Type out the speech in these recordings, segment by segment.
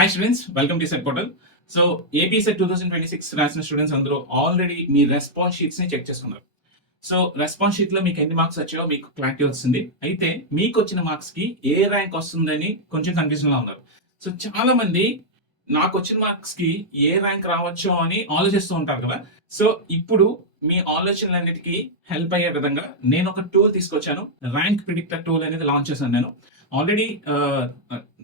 Hi students, welcome to set portal. So AP set 2026 రాసిన students అందరూ already మీ response sheets ని check చేసుకున్నారు. So response sheet లో మీకు ఎన్ని మార్క్స్ వచ్చాయో మీకు క్లారిటీ వస్తుంది. అయితే మీకు వచ్చిన మార్క్స్ కి ఏ ర్యాంక్ వస్తుందని కొంచెం కన్ఫ్యూజన్ లో ఉన్నారు. సో చాలా మంది నాకు వచ్చిన మార్క్స్ కి ఏ ర్యాంక్ రావచ్చో అని ఆలోచిస్తూ ఉంటారు కదా. సో ఇప్పుడు మీ ఆలోచనలన్నిటికీ హెల్ప్ అయ్యే విధంగా నేను ఒక టూల్ తీసుకొచ్చాను. ర్యాంక్ ప్రిడిక్టర్ టూల్ అనేది లాంచ్ చేశాను నేను. ఆల్రెడీ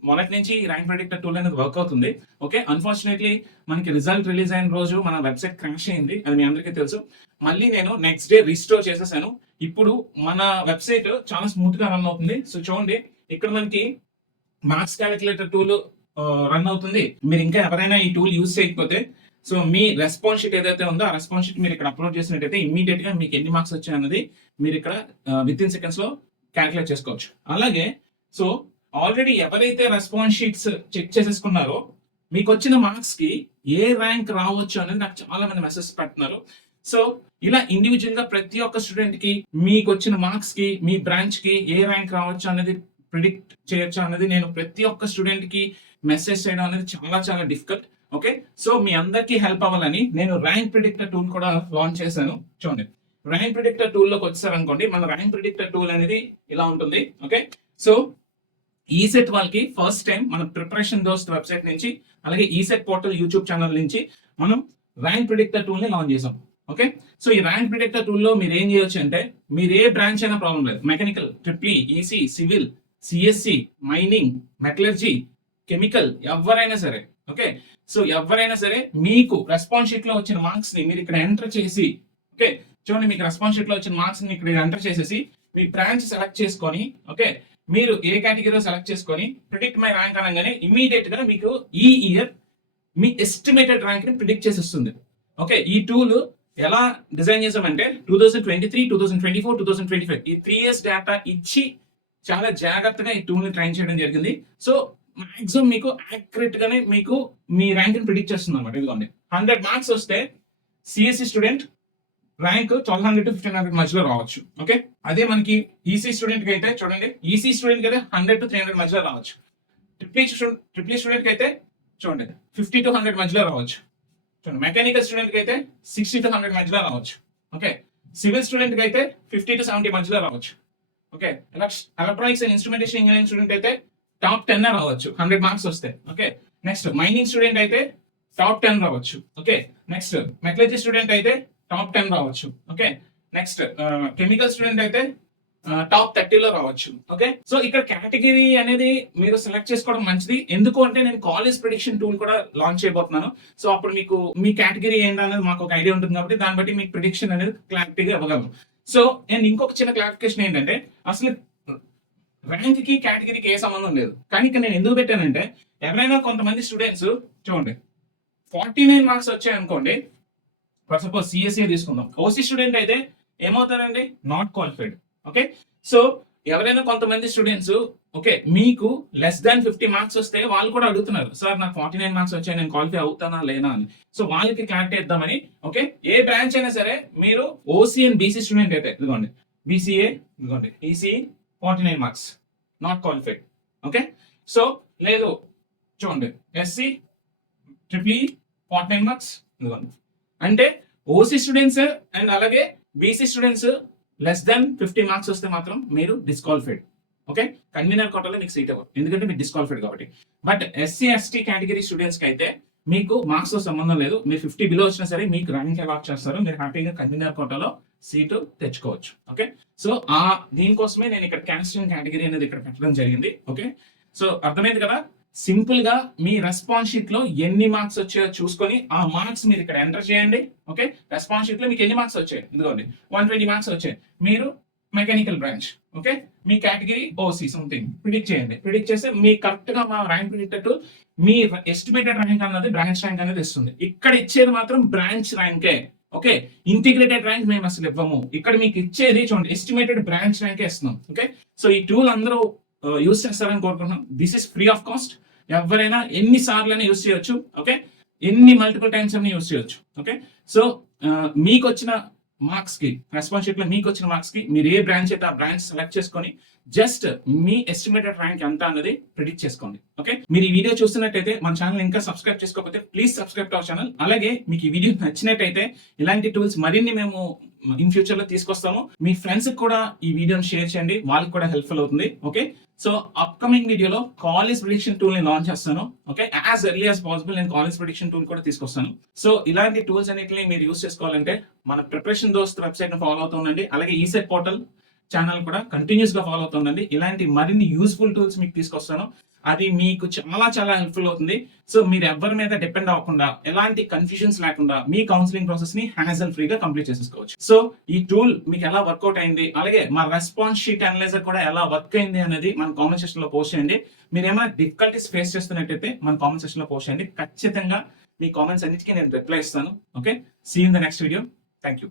మొదటి నుంచి ర్యాంక్ ప్రిడిక్టర్ టూల్ అనేది వర్క్ అవుతుంది. ఓకే, అన్ఫార్చునేట్లీ మనకి రిజల్ట్ రిలీజ్ అయిన రోజు మన వెబ్సైట్ క్రాష్ అయింది, అది మీ అందరికీ తెలుసు. మళ్ళీ నేను నెక్స్ట్ డే రిస్టోర్ చేసేసాను. ఇప్పుడు మన వెబ్సైట్ చాలా స్మూత్ గా రన్ అవుతుంది. సో చూడండి, ఇక్కడ మనకి మార్క్స్ క్యాలిక్యులేటర్ టూల్ రన్ అవుతుంది. మీరు ఇంకా ఎవరైనా ఈ టూల్ యూజ్ చేయకపోతే, సో మీ రెస్పాన్స్ షీట్ ఏదైతే ఉందో ఆ రెస్పాన్స్ షీట్ మీరు ఇక్కడ అప్లోడ్ చేసినట్టయితే ఇమీడియట్ గా మీకు ఎన్ని మార్క్స్ వచ్చాయన్నది మీరు ఇక్కడ విత్ ఇన్ సెకండ్స్ లో క్యాలిక్యులేట్ చేసుకోవచ్చు. అలాగే సో ఆల్రెడీ ఎవరైతే రెస్పాన్స్ షీట్స్ చెక్ చేసేసుకున్నారో మీకు వచ్చిన మార్క్స్ కి ఏ ర్యాంక్ రావచ్చు అనేది నాకు చాలా మంది మెసేజ్ పెడుతున్నారు. సో ఇలా ఇండివిజువల్ గా ప్రతి ఒక్క స్టూడెంట్ కి మీకు వచ్చిన మార్క్స్ కి మీ బ్రాంచ్ కి ఏ ర్యాంక్ రావచ్చు అనేది ప్రిడిక్ట్ చేయొచ్చు అనేది నేను ప్రతి ఒక్క స్టూడెంట్ కి మెసేజ్ చేయడం అనేది చాలా చాలా డిఫికల్ట్. ఓకే, సో మీ అందరికీ హెల్ప్ అవ్వాలని నేను ర్యాంక్ ప్రిడిక్టర్ టూల్ కూడా లాంచ్ చేశాను. చూడండి, ర్యాంక్ ప్రిడిక్టర్ టూల్ లోకి వచ్చారనుకోండి, మన ర్యాంక్ ప్రిడిక్టర్ టూల్ అనేది ఇలా ఉంటుంది. ఓకే, సో ఈసెట్ వాళ్ళకి ఫస్ట్ టైం మన ప్రిపరేషన్ దోస్త్ వెబ్సైట్ నుంచి, అలాగే ఈసెట్ పోర్టల్ యూట్యూబ్ ఛానల్ నుంచి మనం ర్యాంక్ ప్రిడిక్టర్ టూల్ ని లాంచ్ చేసాం. ఓకే, సో ఈ ర్యాంక్ ప్రిడిక్టర్ టూల్ లో మీరు ఏం చేయొచ్చు అంటే, మీరు ఏ బ్రాంచ్ అయినా ప్రాబ్లం లేదు, mechanical, triple EC, civil, CSC, mining, metallurgy, chemical, ఎవరైనా సరే. ఓకే, సో ఎవరైనా సరే మీకు రెస్పాన్స్ షీట్ లో వచ్చిన మార్క్స్ ని మీరు ఇక్కడ ఎంటర్ చేసి, ఓకే చూడండి, మీకు రెస్పాన్స్ షీట్ లో వచ్చిన మార్క్స్ ని ఇక్కడ ఎంటర్ చేసేసి మీ బ్రాంచ్ సెలెక్ట్ చేసుకొని, ఓకే మీరు ఏ కేటగిరీలో సెలెక్ట్ చేసుకొని ప్రిడిక్ట్ మై ర్యాంక్ అనగానే ఇమీడియట్ గా మీకు ఈ ఇయర్ మీ ఎస్టిమేటెడ్ ర్యాంక్ ని ప్రిడిక్ట్ చేసేస్తుంది. ఓకే, ఈ టూల్ ఎలా డిజైన్ చేసామంటే 2023, 2024, 2025 ఈ 3 years డేటా ఇచ్చి చాలా జాగ్రత్తగా ఈ టూల్ ని ట్రైన్ చేయడం జరిగింది. సో మాక్సిమం మీకు యాక్యురేట్ గానే మీకు మీ ర్యాంక్ ని ప్రిడిక్ట్ చేస్తుంది అనమాట. ఇదిగోండి, 100 మార్క్స్ వస్తే సిఎస్సి స్టూడెంట్ ర్యాంక్ 1200 to 1500 మధ్యలో రావచ్చు. ఓకే, అదే మనకి ఈసీ స్టూడెంట్ కి అయితే చూడండి, ఈసీ స్టూడెంట్ కి అయితే 100 to 300 మధ్యలో రావచ్చు. ట్రిపుల్ స్టూడెంట్ కి అయితే చూడండి 50 to 100 మధ్యలో రావచ్చు. చూడండి, మెకానికల్ స్టూడెంట్ కి అయితే 60 to 100 మధ్యలో రావచ్చు. ఓకే, సివిల్ స్టూడెంట్ కి అయితే 50 to 70 మధ్యలో రావచ్చు. Okay, electronics and instrumentation engineering student అయితే టాప్ 10 రావచ్చు 100 మార్క్స్ వస్తే. ఓకే, నెక్స్ట్ మైనింగ్ స్టూడెంట్ అయితే టాప్ 10 రావచ్చు. ఓకే, నెక్స్ట్ మెటలర్జీ స్టూడెంట్ అయితే టాప్ 10 రావచ్చు. ఓకే, నెక్స్ట్ కెమికల్ స్టూడెంట్ అయితే టాప్ 30లో రావచ్చు. ఓకే, సో ఇక్కడ కేటగిరీ అనేది మీరు సెలెక్ట్ చేసుకోవడం మంచిది. ఎందుకు అంటే నేను కాలేజ్ ప్రిడిక్షన్ టూల్ కూడా లాంచ్ చేయబోతున్నాను. సో అప్పుడు మీకు మీ కేటగిరీ ఏంటనేది మాకు ఒక ఐడియా ఉంటుంది కాబట్టి దాన్ని బట్టి మీకు ప్రిడిక్షన్ అనేది క్లారిటీగా ఇవ్వగలము. సో నేను ఇంకొక చిన్న క్లారిఫికేషన్ ఏంటంటే, అసలు ర్యాంక్ కి కేటగిరీకి ఏ సంబంధం లేదు. కానీ ఇక్కడ నేను ఎందుకు పెట్టానంటే, ఎవరైనా కొంతమంది స్టూడెంట్స్ చూడండి 49 మార్క్స్ వచ్చాయి అనుకోండి, ఫర్ సపోజ్ సిఎస్ఏ తీసుకుందాం, ఓసీ స్టూడెంట్ అయితే ఏమవుతారండి, నాట్ క్వాలిఫైడ్. ఓకే, సో ఎవరైనా కొంతమంది స్టూడెంట్స్ ఓకే మీకు లెస్ దాన్ 50 మార్క్స్ వస్తే వాళ్ళు కూడా అడుగుతున్నారు, సార్ నాకు 49 మార్క్స్ వచ్చాయి, నేను క్వాలిఫై అవుతానా లేనా అని. సో వాళ్ళకి క్లారిటీ ఇద్దామని. ఓకే, ఏ బ్రాంచ్ అయినా సరే మీరు ఓసీ అండ్ బీసీ స్టూడెంట్ అయితే ఇదిగోండి, బీసీఏ ఇదిగోండి, EC 49 marks not qualified. Okay, so లేదు చూడండి, ఎస్సీ ట్రిపుల్ 49 మార్క్స్ ఇదిగోండి. అంటే ఓసీ స్టూడెంట్స్ అండ్ అలాగే BC students less than 50 marks వస్తే మాత్రం మీరు డిస్క్వాలిఫైడ్. ఓకే, కన్వీనర్ కోటాలో మీకు సీట్ అవ్వదు, ఎందుకంటే మీరు డిస్క్వాలిఫైడ్ కాబట్టి. But SC ST category students కి అయితే మీకు మార్క్స్ తో సంబంధం లేదు, మీరు 50 బిలో వచ్చినా సరే మీకు ర్యాంక్ అలాట్ చేస్తారు, మీరు హ్యాపీగా కన్వీనర్ కోటాలో సీటు తెచ్చుకోవచ్చు. ఓకే, సో దీనికోసమే నేను ఇక్కడ క్యాన్సిలింగ్ కేటగిరీ అనేది ఇక్కడ పెట్టడం జరిగింది. ఓకే, సో అర్థమైంది కదా. సింపుల్ గా మీ రెస్పాన్స్ షీట్ లో ఎన్ని మార్క్స్ వచ్చాయో చూసుకొని ఆ మార్క్స్ మీరు ఇక్కడ ఎంటర్ చేయండి. ఓకే, రెస్పాన్స్ షీట్ లో మీకు ఎన్ని మార్క్స్ వచ్చాయి, ఇదిగోండి 120 మార్క్స్ వచ్చాయి, మీరు మెకానికల్ బ్రాంచ్. ఓకే, మీ కేటగిరీ ఓసీ సంథింగ్ ప్రిడిక్ట్ చేయండి. ప్రిడిక్ట్ చేస్తే మీ కరెక్ట్ గా మా ర్యాంక్ ప్రిడిక్టర్ మీ ఎస్టిమేటెడ్ ర్యాంక్ అన్నది బ్రాంచ్ ర్యాంక్ అనేది ఇస్తుంది. ఇక్కడ ఇచ్చేది మాత్రం బ్రాంచ్ ర్యాంకే. ఓకే, ఇంటిగ్రేటెడ్ ర్యాంక్ మేము అసలు ఇవ్వము. ఇక్కడ మీకు ఇచ్చేది చూడండి, ఎస్టిమేటెడ్ బ్రాంచ్ ర్యాంకే ఇస్తున్నాం. ఓకే, సో ఈ టూల్ అందరూ యూస్ చేస్తారని కోరుకుంటున్నాం. This is free of cost. ఎవరైనా ఎన్ని సార్లు యూస్ చేయొచ్చు. ఓకే, ఎన్ని మల్టిపుల్ టైమ్స్ అన్ని యూస్ చేయొచ్చు. ఓకే, సో మీకు వచ్చిన మార్క్స్ కి రెస్పాన్స్ షీట్ లో మీకు వచ్చిన మార్క్స్ కి మీరు ఏ బ్రాంచ్ అయితే ఆ బ్రాంచ్ సెలెక్ట్ చేసుకొని జస్ట్ మీ ఎస్టిమేటెడ్ ర్యాంక్ ఎంత అన్నది ప్రిడిక్ట్ చేసుకోండి. ఓకే, మీరు ఈ వీడియో చూస్తున్నట్టయితే మన ఛానల్ ఇంకా సబ్స్క్రైబ్ చేసుకోకపోతే please subscribe to our channel. అలాగే మీకు ఈ వీడియో నచ్చినట్టయితే ఇలాంటి టూల్స్ మరిన్ని మేము ఇన్ ఫ్యూచర్ లో తీసుకొస్తాము. మీ ఫ్రెండ్స్ కూడా ఈ వీడియోని షేర్ చేయండి, వాళ్ళకి కూడా హెల్ప్ఫుల్ అవుతుంది. ఓకే, సో అప్కమింగ్ వీడియోలో కాలేజ్ ప్రిడిక్షన్ టూల్ ని లాంచ్ చేస్తాను. Okay, as early as possible నేను కాలేజ్ ప్రిడిక్షన్ టూల్ కూడా తీసుకొస్తాను. సో ఇలాంటి టూల్స్ అన్నిటిని మీరు యూస్ చేసుకోవాలంటే మన ప్రిపరేషన్ దోస్త్ వెబ్సైట్ ని ఫాలో అవుతుండండి. అలాగే ఈసెట్ పోర్టల్ ఛానల్ కూడా కంటిన్యూస్ గా ఫాలో అవుతుండండి. ఇలాంటి మరిన్ని యూస్ఫుల్ టూల్స్ మీకు తీసుకొస్తాను. అది మీకు చాలా చాలా హెల్ప్ఫుల్ అవుతుంది. సో మీరు ఎవరి మీద డిపెండ్ అవ్వకుండా, ఎలాంటి కన్ఫ్యూజన్స్ లేకుండా మీ కౌన్సిలింగ్ ప్రాసెస్ ని హ్యాజల్ ఫ్రీగా కంప్లీట్ చేసేసుకోవచ్చు. సో ఈ టూల్ మీకు ఎలా వర్కౌట్ అయింది, అలాగే మా రెస్పాన్స్ షీట్ అనలైజర్ కూడా ఎలా వర్క్ అయింది అనేది మన కామెంట్ సెక్షన్ లో పోస్ట్ చేయండి. మీరు ఏమైనా డిఫికల్టీస్ ఫేస్ చేస్తున్నట్టయితే మన కామెంట్ సెక్షన్ లో పోస్ట్ చేయండి. ఖచ్చితంగా మీ కామెంట్స్ అన్నిటికీ నేను రిప్లై ఇస్తాను. Okay, see in the next video. Thank you.